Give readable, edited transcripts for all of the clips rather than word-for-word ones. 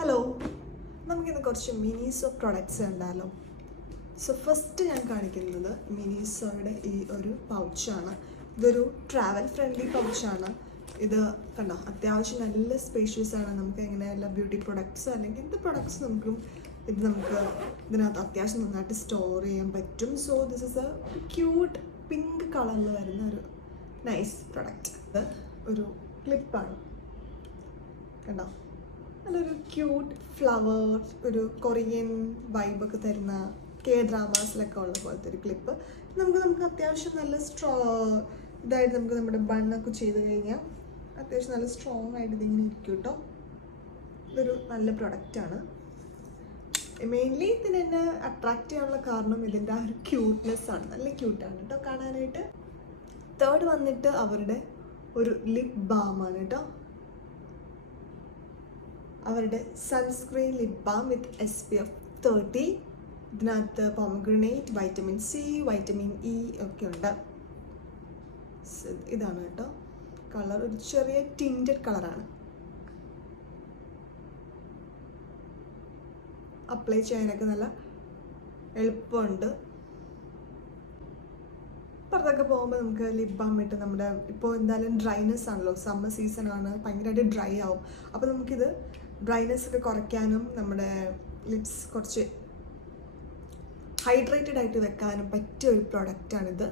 Hello, നമുക്കിന്ന് കുറച്ച് Miniso products കണ്ടാലോ. സോ ഫസ്റ്റ് ഞാൻ കാണിക്കുന്നത് മിനിസോയുടെ ഈ ഒരു പൗച്ചാണ്. ഇതൊരു ട്രാവൽ ഫ്രണ്ട്ലി പൗച്ചാണ്. ഇത് കണ്ടോ, അത്യാവശ്യം നല്ല സ്പേഷ്യസ് ആണ്. നമുക്ക് എങ്ങനെ എല്ലാ ബ്യൂട്ടി പ്രൊഡക്ട്സ് അല്ലെങ്കിൽ എന്ത് പ്രൊഡക്ട്സ് നമുക്ക് ഇതിനകത്ത് അത്യാവശ്യം നന്നായിട്ട് സ്റ്റോർ ചെയ്യാൻ പറ്റും. So this is A cute pink കളറിൽ വരുന്ന ഒരു നൈസ് പ്രൊഡക്റ്റ്. ഇത് ഒരു ക്ലിപ്പാണ്, കണ്ടോ, നല്ലൊരു ക്യൂട്ട് ഫ്ലവർ, ഒരു കൊറിയൻ വൈബൊക്കെ തരുന്ന ഡ്രാമാസിലൊക്കെ ഉള്ള പോലത്തെ ഒരു ക്ലിപ്പ്. നമുക്ക് അത്യാവശ്യം നല്ല ഇതായിട്ട് നമുക്ക് നമ്മുടെ ബണ്ണൊക്കെ ചെയ്ത് കഴിഞ്ഞാൽ അത്യാവശ്യം നല്ല സ്ട്രോങ് ആയിട്ട് ഇതിങ്ങനെ ഇരിക്കും കേട്ടോ. ഇതൊരു നല്ല പ്രൊഡക്റ്റാണ്. മെയിൻലി ഇതിനെ അട്രാക്റ്റ് ചെയ്യാനുള്ള കാരണം ഇതിൻ്റെ ആ ഒരു ക്യൂട്ട്നെസ് ആണ്. നല്ല ക്യൂട്ടാണ് കേട്ടോ കാണാനായിട്ട്. തേർഡ് വന്നിട്ട് അവരുടെ ഒരു ലിപ് ബാമാണ് കേട്ടോ. അവരുടെ സൺസ്ക്രീൻ ലിപ് ബാം വിത്ത് SPF 30. ഇതിനകത്ത് pomegranate, vitamin C, vitamin E ഒക്കെ ഉണ്ട്. ഇതാണ് കേട്ടോ കളർ. ഒരു ചെറിയ ടിൻറ്റഡ് കളറാണ്. അപ്ലൈ ചെയ്യാനൊക്കെ നല്ല എളുപ്പമുണ്ട്. പുറത്തൊക്കെ പോകുമ്പോൾ നമുക്ക് ലിപ് ബാം ഇട്ട് നമ്മുടെ ഇപ്പോൾ എന്തായാലും ഡ്രൈനെസ് ആണല്ലോ, സമ്മർ സീസൺ ആണ്, ഭയങ്കരമായിട്ട് ഡ്രൈ ആവും. അപ്പോൾ നമുക്കിത് ഡ്രൈനെസ് ഒക്കെ കുറയ്ക്കാനും നമ്മുടെ ലിപ്സ് കുറച്ച് ഹൈഡ്രേറ്റഡ് ആയിട്ട് വെക്കാനും പറ്റിയ ഒരു പ്രൊഡക്റ്റാണിത്.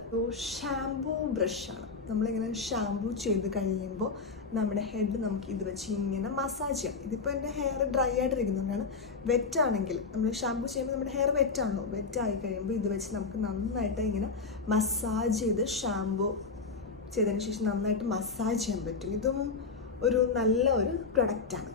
ഷാംപൂ ബ്രഷാണ്. നമ്മളിങ്ങനെ ഷാംപൂ ചെയ്ത് കഴിയുമ്പോൾ നമ്മുടെ ഹെഡ് നമുക്ക് ഇത് വെച്ച് ഇങ്ങനെ മസാജ് ചെയ്യാം. ഇതിപ്പോൾ എൻ്റെ ഹെയർ ഡ്രൈ ആയിട്ടിരിക്കുന്നതുകൊണ്ടാണ്. വെറ്റാണെങ്കിൽ നമ്മൾ ഷാംപൂ ചെയ്യുമ്പോൾ നമ്മുടെ ഹെയർ വെറ്റാണല്ലോ, വെറ്റായി കഴിയുമ്പോൾ ഇത് വെച്ച് നമുക്ക് നന്നായിട്ട് ഇങ്ങനെ മസാജ് ചെയ്ത് ഷാംപൂ ചെയ്തതിന് ശേഷം നന്നായിട്ട് മസാജ് ചെയ്യാൻ പറ്റും. ഇതും ഒരു നല്ല ഒരു പ്രൊഡക്റ്റാണ്.